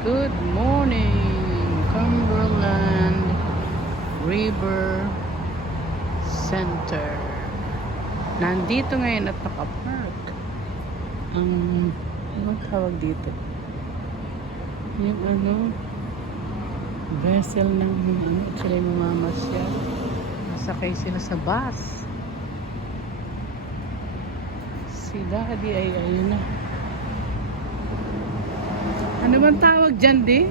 Good morning, Cumberland River Center. Nandito ngayon at nakapark ang anong tawag dito? Yung vessel ng sila mamamasya. Nasakay sila sa bus. Si Daddy ay ayun na. Ano bang tawag dyan, di?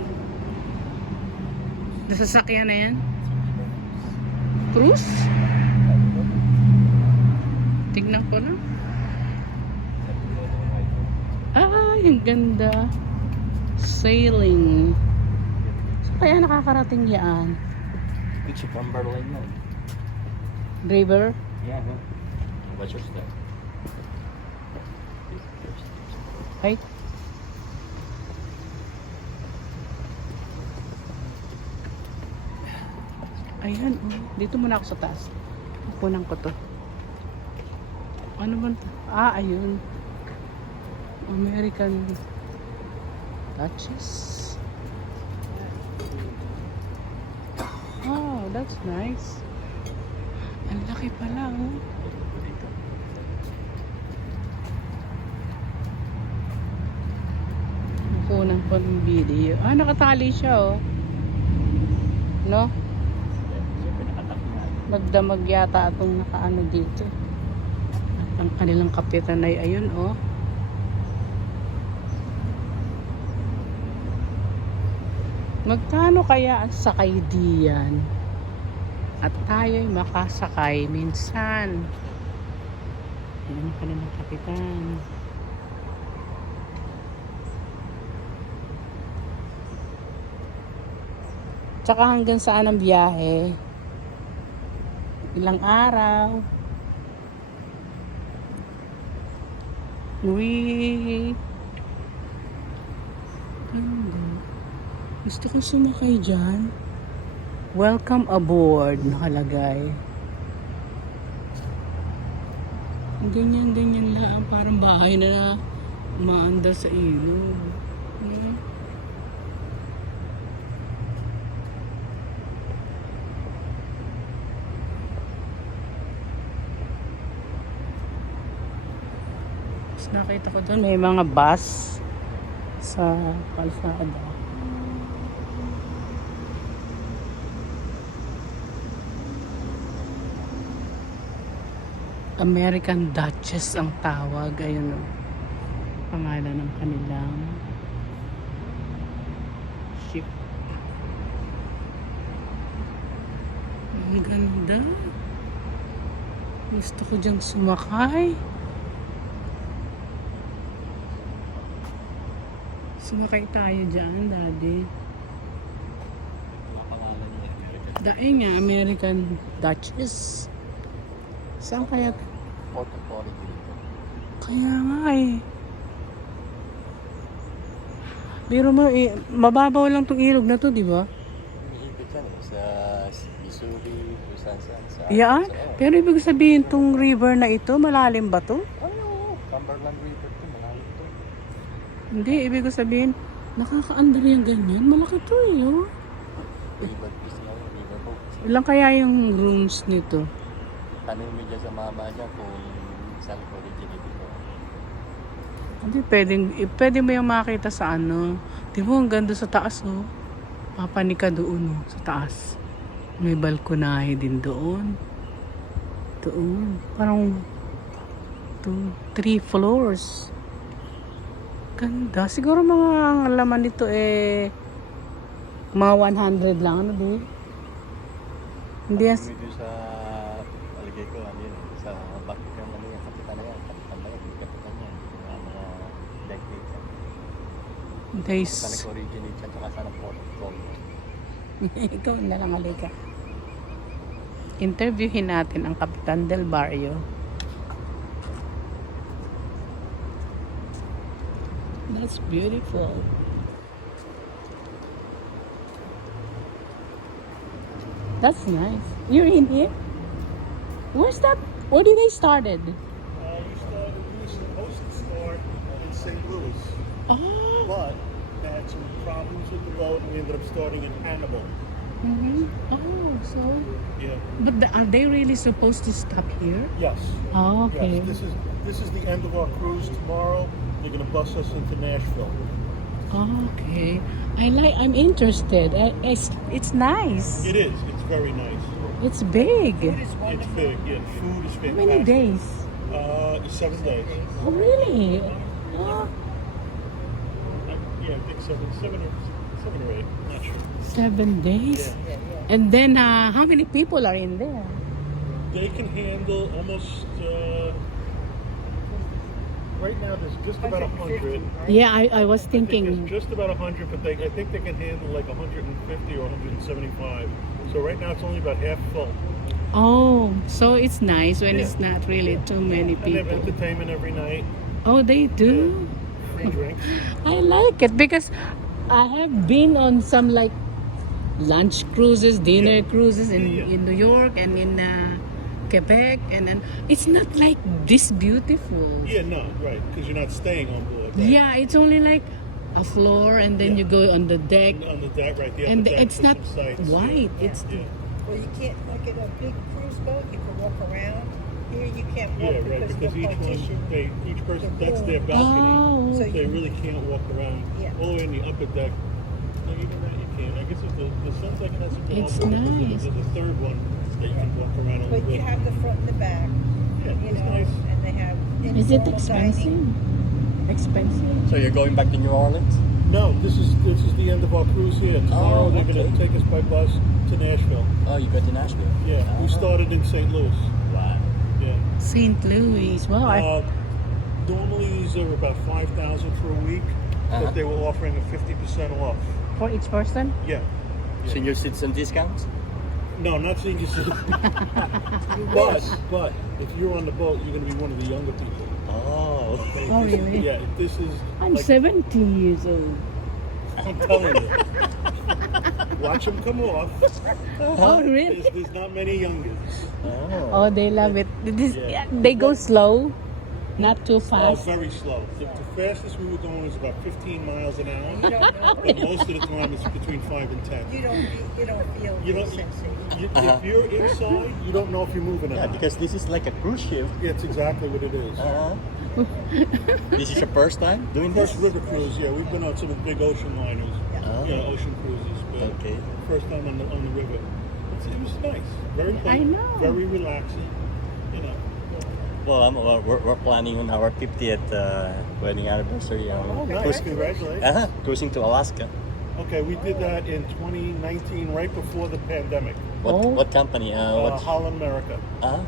Nasasakyan na yan? Cruise? Tignan ko lang. Ang ganda. Sailing. So, kaya nakakarating yan? It's a Cumberland now. River? Yeah, no. What's your step? Ay. Ayan, oh. Dito muna ako sa taas. Pupunan ko to. Ano ba ito? Ayun. American DUCHESS. Oh, that's nice. Ang laki pala, oh. Pupunan ko ng video. Nakatali siya, oh. No? Magdamag yata itong nakaano dito. At ang kanilang kapitan ay ayun, oh. Magkano kaya ang sakay diyan? At tayo'y makasakay minsan. Ayan ang kanilang kapitan. Tsaka hanggang saan ang biyahe? Ilang araw. Ganda. Gusto kong sumakay dyan. Welcome aboard nakalagay. Ganyan lang. Parang bahay na umaandar sa ilog. Nakita ko doon may mga bus sa kalsada. American DUCHESS ang tawag. Ayun o. Pangalan ng kanilang ship. Ang ganda. Gusto ko diyang sumakay. Sumakay tayo dyan, Daddy. Dahil nga, American DUCHESS. Saan kaya? Port of origin. Kaya nga eh. Pero mababaw lang tong ilog na to, di ba? Umiikot yan sa Missouri, sa Yan? Pero ibig sabihin tong river na ito, malalim ba to? Ano? Cumberland River to, malalim to. Hindi, ibig sabihin, nakakaandar yung ganyan. Malaki to eh, oh. River piece na yun, river boat. Ilang kaya yung rooms nito? Tanong mo dyan sa mama niya kung saan originated ko. Hindi, pwede mo yung makita sa ano. Di mo, ang ganda sa taas, oh. Papanika doon, oh, sa taas. May balkonahe din doon. Doon. Parang 3 floors. Ganda. Siguro mga laman nito mga 100 lang, ano ba? Hindi yan. Medyo sa aligay ko, ano yun, sa bakit yung ano yung kapitan na yan, kapitan na yan, kapitan yan, mga decades yan. Saan nag-originate yan, tsaka saan ang port of call. Ikaw na lang, halika. Interviewin natin ang Kapitan del Barrio. That's beautiful. That's nice. You're in here? Where's that? Where did they started? We started supposed to start in St. Louis, Oh. but they had some problems problems with the boat, and we ended up starting in Hannibal. Oh, so. Yeah. But are they really supposed to stop here? Yes. Oh, okay. Yes. This is the end of our cruise. Tomorrow, they're going to bus us into Nashville. Okay. I'm interested. It's nice. It is. It's very nice. It's big. It's big. Yeah. Food is fantastic. How many days? 7 days. Oh, really? Oh, Yeah, I think seven or eight. Not sure. 7 days? Yeah. And then how many people are in there? They can handle almost. Right now, there's just about 100. Yeah, I was I think thinking. there's just about 100, but I think they can handle like 150 or 175. So right now, it's only about half full. Oh, so it's nice when Yeah. it's not really too many And they have people. entertainment every night. Oh, they do? Free drinks. I like it because I have been on some like lunch cruises, dinner cruises in New York and in Quebec, and then it's not like this beautiful. Yeah, no, right, because you're not staying on board. Right? Yeah, it's only like a floor, and then you go on the deck, On the deck, right there. and it's not white. It's Well, you can't, like in a big cruise boat, you can walk around. Here you can't walk Yeah, right, because the partition. each person, that's their balcony. oh, So They really can't walk around Yeah. all the way in the upper deck. No, even that you can. I guess if the sun's like that's It's nice. There's a third one that you can walk around a But little you bit. have the front and the back, Yeah, you it's know, nice. and they have is it informal expensive? dining. Expensive. So you're going back to New Orleans? No, this is the end of our cruise here. Tomorrow they're going okay. to take us by bus to Nashville. Oh, you go to Nashville? Yeah, we Ah. started in St. Louis. Wow. Yeah. St. Louis. Wow. Normally these are about 5,000 for a week, but they were offering a 50% off. For each person? Yeah. Senior citizen discounts? No, not senior citizen. but if you're on the boat, you're going to be one of the younger people. Oh. Okay? Oh, really? Yeah. This is. I'm like, 17 years old. I'm telling you. Watch them come off. Oh, really? There's not many youngers. Oh, they love it. Yeah. They go slow, not too Oh, fast. very slow. The fastest we were going was about 15 miles an hour. You don't know. But most of the time it's between 5 and 10. You don't feel You don't, decency. If you're inside, you don't know if you're moving or Yeah, not. because this is like a cruise ship. Yeah, it's exactly what it is. This is your first time doing this? First river cruise, yeah. We've been on some of the big ocean liners, Oh. ocean cruises, but Okay. first time on the river. It was nice, very I pleasant, know. very relaxing. You know, Well, we're planning on our 50th wedding anniversary. nice, congratulations. Cruising to Alaska. Okay, we did that in 2019, right before the pandemic. What company? What? Holland America.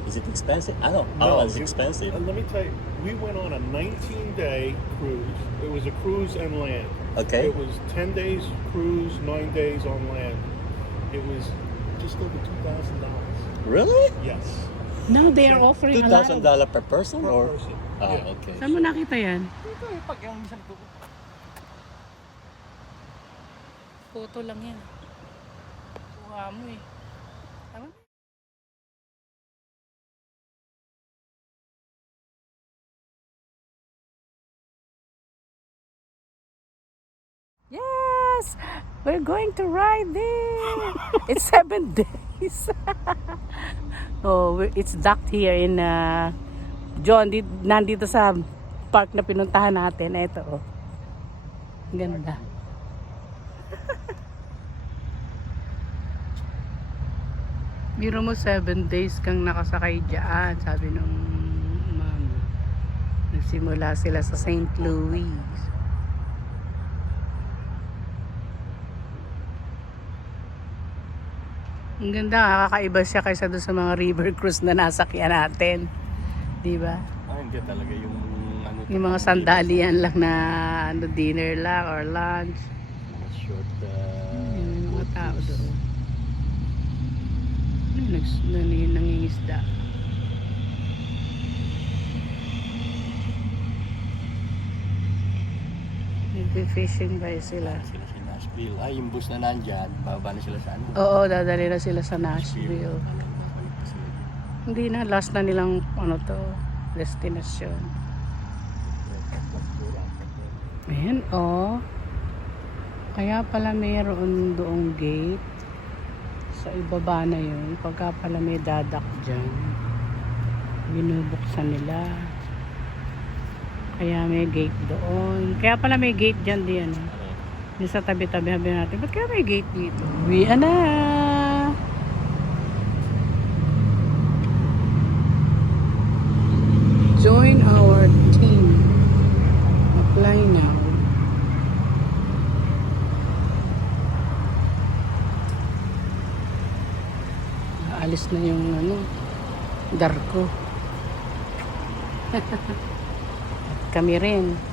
Is it expensive? I don't No, know. It's expensive. Let me tell you, we went on a 19-day cruise. It was a cruise and land. Okay. It was 10 days cruise, 9 days on land. It was just over $2,000. Really? Yes. Now they are offering a lot of... $2,000 per person? Per Or? person. Oh, Yeah. okay. Saan mo nakita yan? Photo lang yan. Kuha mo eh. Tama? Yes! We're going to ride there! It's 7 days. It's docked here in John, nandito sa park na pinuntahan natin. Ito, oh. Ganda. Biro mo 7 days kang nakasakay dyan, sabi nung mama. Nagsimula sila sa St. Louis. Ang ganda, kakaiba siya kaysa doon sa mga river cruise na nasakyan natin. Di ba? Hindi talaga yung ano. Yung mga sandalian lang na dinner lang or lunch. Mga short. Yung mga tao doon. Nangingisda. Nagpe-fishing ba sila? Sila sa Nashville. Ay, yung bus na nandyan, bababa na sila sa ano. Oo, dadali na sila sa Nashville. Hindi na, last na nilang destination. Ayan, oh. Kaya pala mayroon doong gate. Sa ibaba na yun. Pagka pala may dadak dyan, binubuksan nila. Kaya may gate doon. Kaya pala may gate dyan diyan. Yung sa tabi-tabi natin. Ba't kaya may gate dito? Uwi na! Join our team. Apply now. Alis na yung darko. Kami rin.